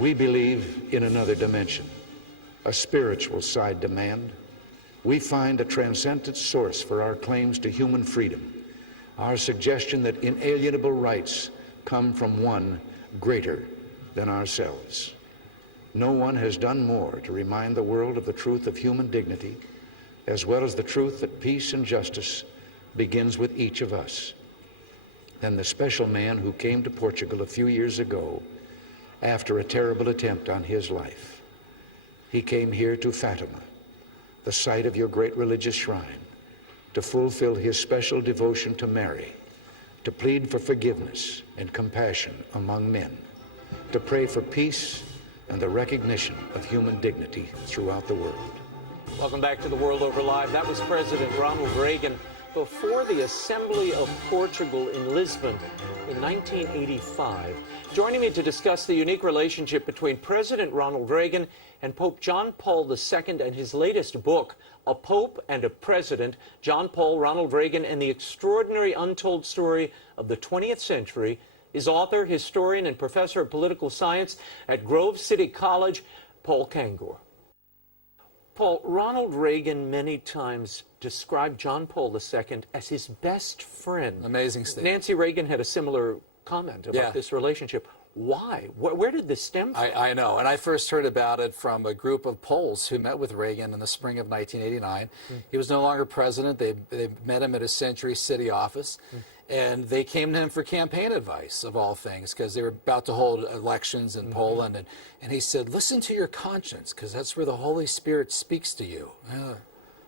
We believe in another dimension, a spiritual side demand. We find a transcendent source for our claims to human freedom, our suggestion that inalienable rights come from one greater than ourselves. No one has done more to remind the world of the truth of human dignity, as well as the truth that peace and justice begins with each of us, than the special man who came to Portugal a few years ago after a terrible attempt on his life. He came here to Fatima, the site of your great religious shrine, to fulfill his special devotion to Mary, to plead for forgiveness and compassion among men, to pray for peace and the recognition of human dignity throughout the world. Welcome back to The World Over Live. That was President Ronald Reagan before the Assembly of Portugal in Lisbon in 1985. Joining me to discuss the unique relationship between President Ronald Reagan and Pope John Paul II and his latest book, A Pope and a President, John Paul, Ronald Reagan, and the Extraordinary Untold Story of the 20th Century, is author, historian, and professor of political science at Grove City College, Paul Kengor. Paul, Ronald Reagan many times described John Paul II as his best friend. Amazing statement. Nancy Reagan had a similar comment about this relationship. Why? Where did this stem from? I know, and I first heard about it from a group of Poles who met with Reagan in the spring of 1989. He was no longer president. They met him at his Century City office, and they came to him for campaign advice, of all things, because they were about to hold elections in Poland, and he said, listen to your conscience, because that's where the Holy Spirit speaks to you.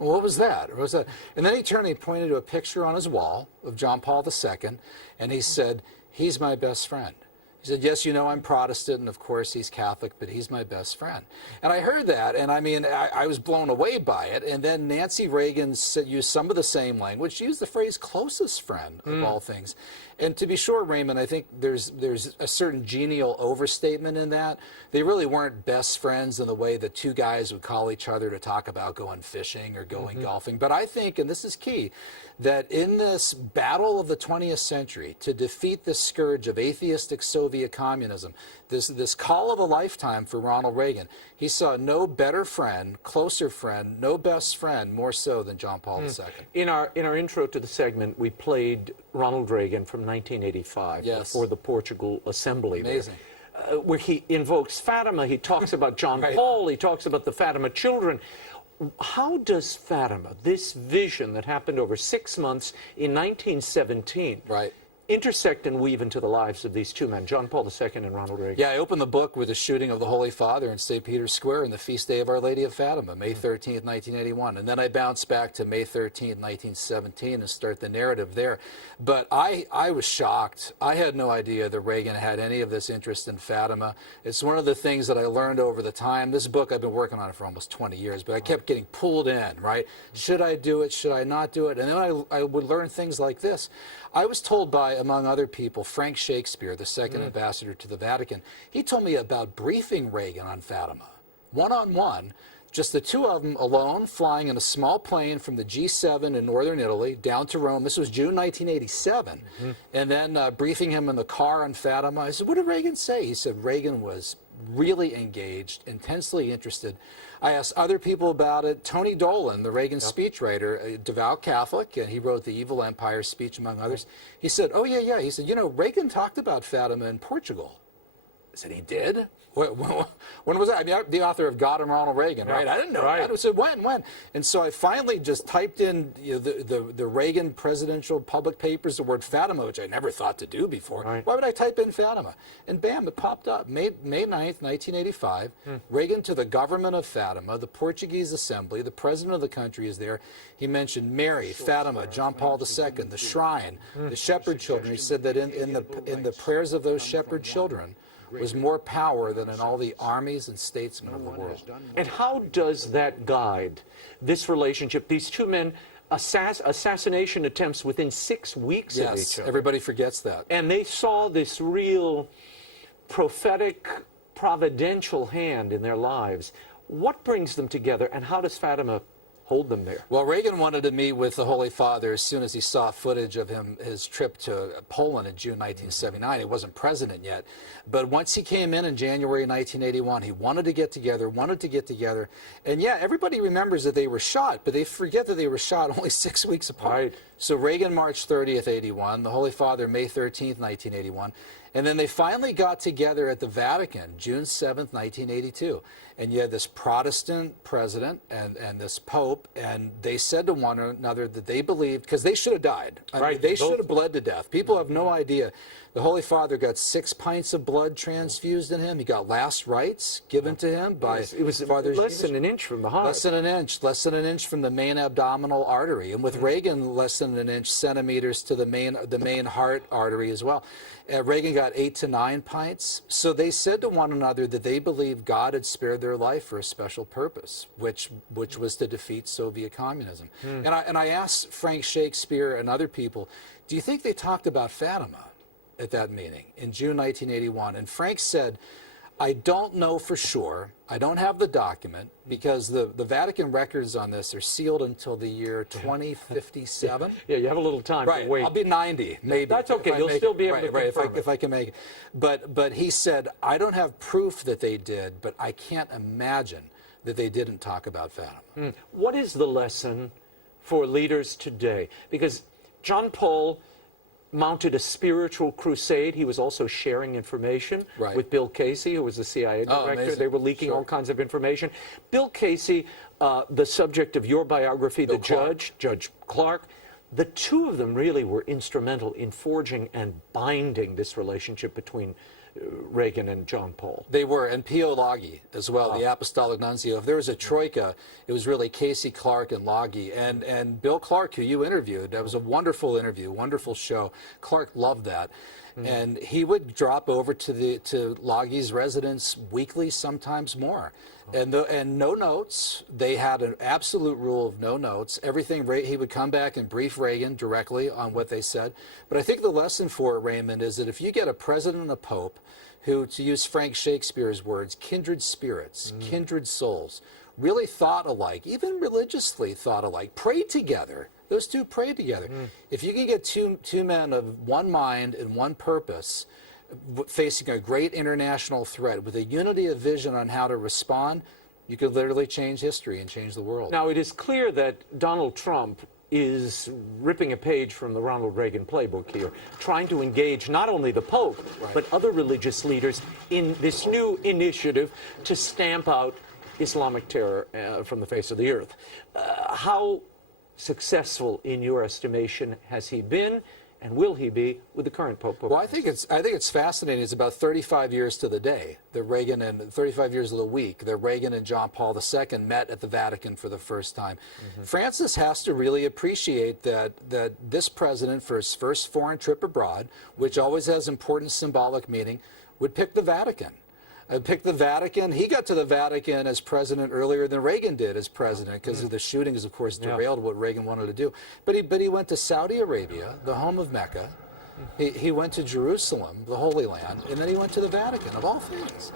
Well, what was that? What was that? And then he turned and he pointed to a picture on his wall of John Paul II, and he said, he's my best friend. He said, yes, you know, I'm Protestant, and of course he's Catholic, but he's my best friend. And I heard that, and I mean, I was blown away by it. And then Nancy Reagan used some of the same language. She used the phrase closest friend, of all things. And to be sure, Raymond, I think there's a certain genial overstatement in that. They really weren't best friends in the way that two guys would call each other to talk about going fishing or going golfing. But I think, and this is key, that in this battle of the 20th century to defeat the scourge of atheistic Soviet communism, this call of a lifetime for Ronald Reagan, he saw no better friend, closer friend, no best friend more so than John Paul II. In our intro to the segment, we played Ronald Reagan from 1985 before the Portugal Assembly. Amazing. Where he invokes Fatima, he talks about John Paul, he talks about the Fatima children. How does Fatima, this vision that happened over 6 months in 1917, intersect and weave into the lives of these two men, John Paul II and Ronald Reagan? Yeah, I opened the book with the shooting of the Holy Father in St. Peter's Square and the feast day of Our Lady of Fatima, May 13th, 1981. And then I bounced back to May 13th, 1917 and start the narrative there. But I was shocked. I had no idea that Reagan had any of this interest in Fatima. It's one of the things that I learned over the time. This book, I've been working on it for almost 20 years, but I kept getting pulled in, right? Should I do it? Should I not do it? And then I would learn things like this. I was told by, among other people, Frank Shakespeare, the second ambassador to the Vatican, he told me about briefing Reagan on Fatima, one-on-one, just the two of them alone, flying in a small plane from the G7 in northern Italy down to Rome. This was June 1987. And then briefing him in the car on Fatima. I said, what did Reagan say? He said Reagan was really engaged, intensely interested. I asked other people about it. Tony Dolan, the Reagan speechwriter, a devout Catholic, and he wrote the Evil Empire speech, among others. He said, oh, yeah. He said, you know, Reagan talked about Fatima in Portugal. I said, he did? When was that? I mean, I'm the author of God and Ronald Reagan, right? I didn't know that. I said, when? And so I finally just typed in the Reagan presidential public papers, the word Fatima, which I never thought to do before. Why would I type in Fatima? And bam, it popped up. May 9th, 1985, Reagan to the government of Fatima, the Portuguese Assembly, the president of the country is there. He mentioned Mary, Fatima, John Paul II, the shrine, the shepherd children. He said that in the prayers of those shepherd children was more power than in all the armies and statesmen of the world. And how does that guide this relationship? These two men, assassination attempts within 6 weeks of each other. Everybody forgets that. And they saw this real prophetic, providential hand in their lives. What brings them together, and how does Fatima hold them there? Well, Reagan wanted to meet with the Holy Father as soon as he saw footage of his trip to Poland in June 1979. He wasn't president yet. But once he came in January 1981, he wanted to get together. And yeah, everybody remembers that they were shot, but they forget that they were shot only 6 weeks apart. Right. So Reagan, March 30th, 81, the Holy Father, May 13th, 1981. And then they finally got together at the Vatican, June 7th, 1982. And you had this Protestant president and this Pope, and they said to one another that they believed, because they should have died. I mean, they should have bled to death. People have no idea. The Holy Father got 6 pints of blood transfused in him. He got last rites given to him by Father less than an inch from the heart. Less than an inch from the main abdominal artery. And with Reagan, less than an inch centimeters to the main heart artery as well. Reagan got 8 to 9 pints. So they said to one another that they believed God had spared their life for a special purpose, which was to defeat Soviet communism. And I asked Frank Shakespeare and other people, do you think they talked about Fatima at that meeting in June 1981? And Frank said, I don't know for sure. I don't have the document because the Vatican records on this are sealed until the year 2057. Yeah, you have a little time to wait. I'll be 90, maybe. That's okay. You'll still be able to confirm if I can make it. But he said, I don't have proof that they did, but I can't imagine that they didn't talk about Fatima. What is the lesson for leaders today? Because John Paul mounted a spiritual crusade. He was also sharing information with Bill Casey, who was the CIA director. They were leaking all kinds of information. Bill Casey, the subject of your biography, Judge Clark, the two of them really were instrumental in forging and binding this relationship between Reagan and John Paul. They were, and Pio Laghi as well, the Apostolic Nuncio. If there was a troika, it was really Casey, Clark, and Laghi. And Bill Clark, who you interviewed, that was a wonderful interview, wonderful show. Clark loved that. And he would drop over to Laghi's residence weekly, sometimes more. And no notes. They had an absolute rule of no notes. Everything, he would come back and brief Reagan directly on what they said. But I think the lesson for it, Raymond, is that if you get a president and a pope who, to use Frank Shakespeare's words, kindred spirits, kindred souls, really thought alike, even religiously thought alike, prayed together. Those two prayed together. If you can get two men of one mind and one purpose, facing a great international threat with a unity of vision on how to respond, you could literally change history and change the world. Now, it is clear that Donald Trump is ripping a page from the Ronald Reagan playbook here, trying to engage not only the Pope, but other religious leaders in this new initiative to stamp out Islamic terror from the face of the earth. How successful, in your estimation, has he been? And will he be with the current Pope? Well, I think it's fascinating. It's about 35 years to the day that Reagan, and 35 years of the week that Reagan and John Paul II met at the Vatican for the first time. Francis has to really appreciate that this president, for his first foreign trip abroad, which always has important symbolic meaning, would pick the Vatican. Picked the Vatican. He got to the Vatican as president earlier than Reagan did as president because of the shootings, of course, derailed what Reagan wanted to do. But he went to Saudi Arabia, the home of Mecca. He went to Jerusalem, the Holy Land, and then he went to the Vatican, of all things.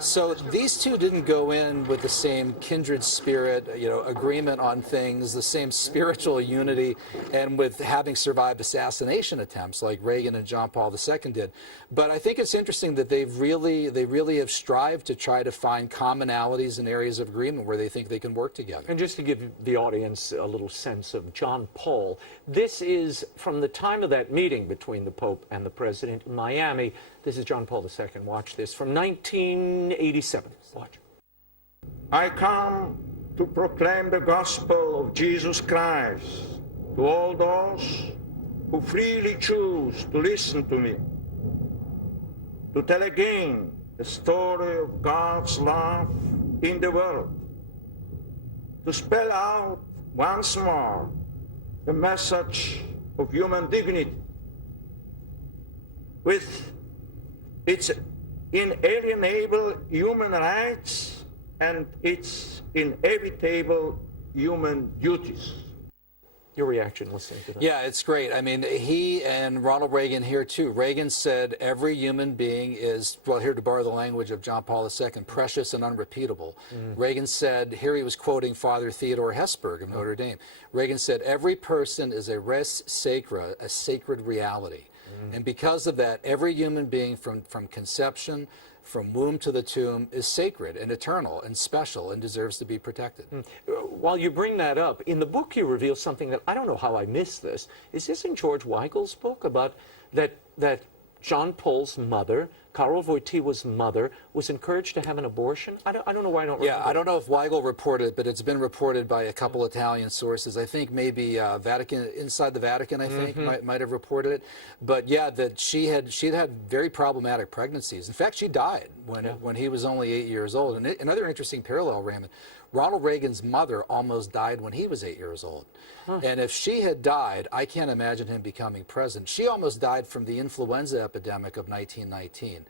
So these two didn't go in with the same kindred spirit, agreement on things, the same spiritual unity, and with having survived assassination attempts like Reagan and John Paul II did. But I think it's interesting that they really have strived to try to find commonalities and areas of agreement where they think they can work together. And just to give the audience a little sense of John Paul, this is from the time of that meeting between the Pope and the President in Miami. This is John Paul II. Watch this from 1987. Watch. I come to proclaim the gospel of Jesus Christ to all those who freely choose to listen to me, to tell again the story of God's love in the world, to spell out once more the message of human dignity with its inalienable human rights and its inevitable human duties. Your reaction listening to that? Yeah, it's great. I mean, he and Ronald Reagan here, too. Reagan said every human being is, well, here to borrow the language of John Paul II, precious and unrepeatable. Reagan said, here he was quoting Father Theodore Hesburgh of Notre Dame. Reagan said, every person is a res sacra, a sacred reality. And because of that, every human being from conception, from womb to the tomb, is sacred and eternal and special and deserves to be protected. While you bring that up, in the book you reveal something that I don't know how I missed this. Is this in George Weigel's book about that John Paul's mother, Karol Wojtyła's mother, was encouraged to have an abortion? I don't know why I don't remember. Yeah, I don't know if Weigel reported it, but it's been reported by a couple Italian sources. I think maybe Vatican, inside the Vatican, I think, might have reported it. But yeah, that she'd had very problematic pregnancies. In fact, she died when he was only 8 years old. And another interesting parallel, Raymond, Ronald Reagan's mother almost died when he was 8 years old. And if she had died, I can't imagine him becoming president. She almost died from the influenza epidemic of 1919,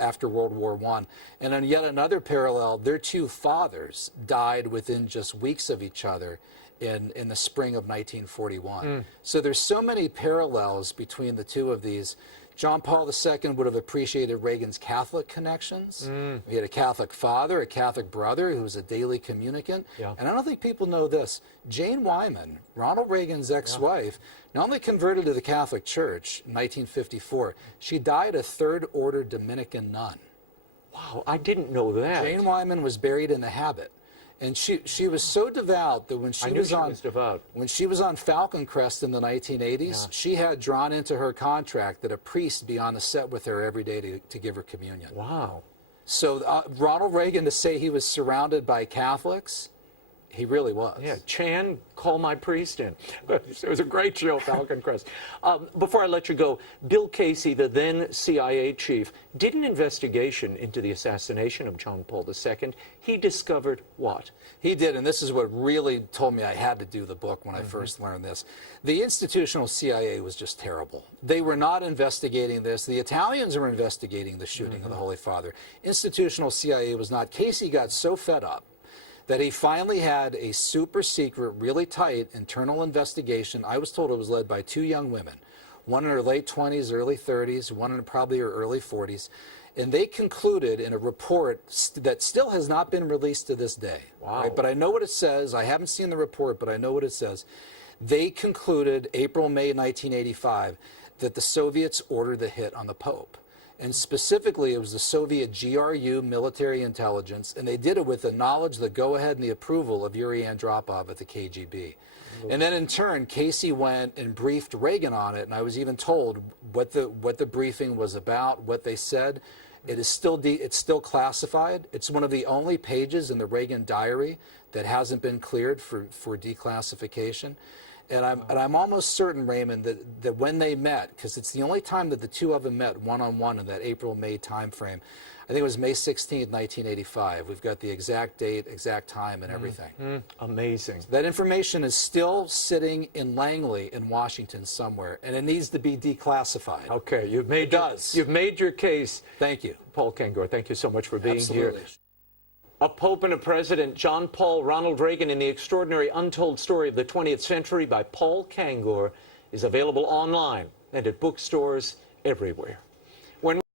after World War I. And on yet another parallel, their two fathers died within just weeks of each other in the spring of 1941. So there's so many parallels between the two of these. John Paul II would have appreciated Reagan's Catholic connections. He had a Catholic father, a Catholic brother who was a daily communicant. And I don't think people know this. Jane Wyman, Ronald Reagan's ex-wife, not only converted to the Catholic Church in 1954, she died a third-order Dominican nun. Wow, I didn't know that. Jane Wyman was buried in the habit. And she was so devout that when she was on Falcon Crest in the 1980s, she had drawn into her contract that a priest be on the set with her every day to give her communion. Wow. So Ronald Reagan, to say he was surrounded by Catholics, he really was. Yeah, Chan, call my priest in. It was a great show, Falcon Crest. Before I let you go, Bill Casey, the then CIA chief, did an investigation into the assassination of John Paul II. He discovered what? He did, and this is what really told me I had to do the book when I first learned this. The institutional CIA was just terrible. They were not investigating this. The Italians were investigating the shooting of the Holy Father. Institutional CIA was not. Casey got so fed up that he finally had a super secret, really tight internal investigation. I was told it was led by two young women, one in her late 20s, early 30s, one in probably her early 40s. And they concluded in a report that still has not been released to this day. Wow. Right? But I know what it says. I haven't seen the report, but I know what it says. They concluded April, May 1985 that the Soviets ordered the hit on the Pope. And specifically, it was the Soviet GRU military intelligence, and they did it with the knowledge, the go-ahead, and the approval of Yuri Andropov at the KGB. And then in turn, Casey went and briefed Reagan on it, and I was even told what the briefing was about, what they said. It is still it's still classified. It's one of the only pages in the Reagan diary that hasn't been cleared for declassification. And I'm almost certain, Raymond, that when they met, because it's the only time that the two of them met one-on-one in that April-May time frame, I think it was May 16th, 1985. We've got the exact date, exact time, and everything. Amazing. So that information is still sitting in Langley in Washington somewhere, and it needs to be declassified. Okay, you've made your case. Thank you. Paul Kengor, thank you so much for being Absolutely. here. A Pope and a President, John Paul Ronald Reagan in the Extraordinary Untold Story of the 20th Century by Paul Kengor is available online and at bookstores everywhere.